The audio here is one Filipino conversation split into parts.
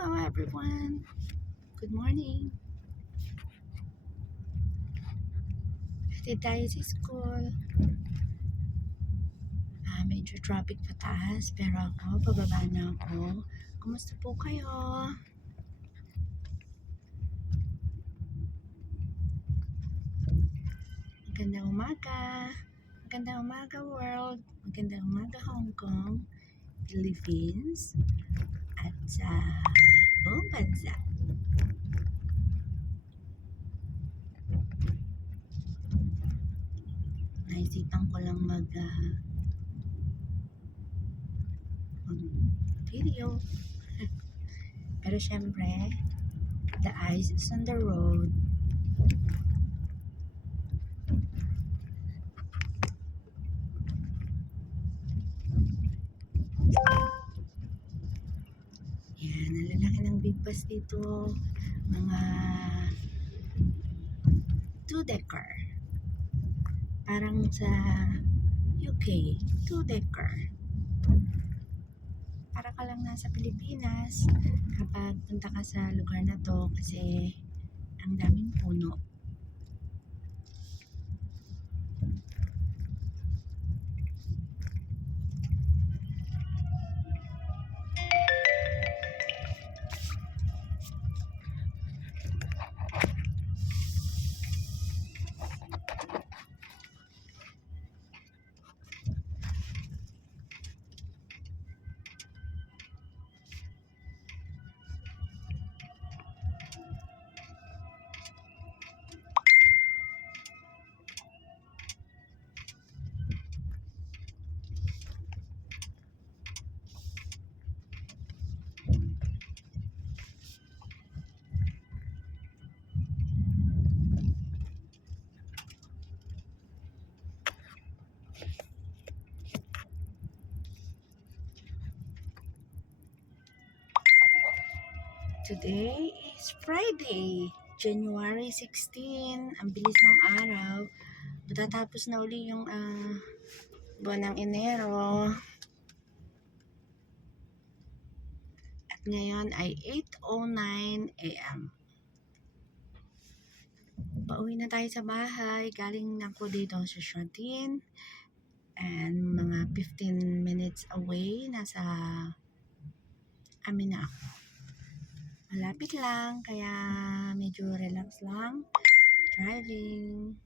Hello everyone! Good morning! Hatid tayo sa school. Medyo traffic pataas pero ako, pababa na ako. Kumusta po kayo? Magandang umaga! Magandang umaga world! Magandang umaga Hong Kong, Philippines, at sa buong bansa. Naisipan ko lang video. Pero syempre, the eyes is on the road. Yan, ang lalaki ng big bus dito. Mga 2-decker. Parang sa UK, 2-decker. Para ka lang nasa Pilipinas kapag punta ka sa lugar na to kasi ang daming puno. Today is Friday, January 16. Ang bilis ng araw. Matatapos na uli yung buwan ng Enero. At ngayon ay 8:09 a.m. Pauwi na tayo sa bahay. Galing na ako dito sa Shatin. And mga 15 minutes away, nasa amin na ako. Malapit lang, kaya medyo relax lang driving.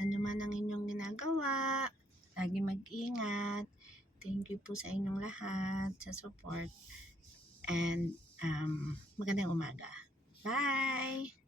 Ano man ang inyong ginagawa, lagi mag-ingat. Thank you po sa inyong lahat sa support. And magandang umaga. Bye!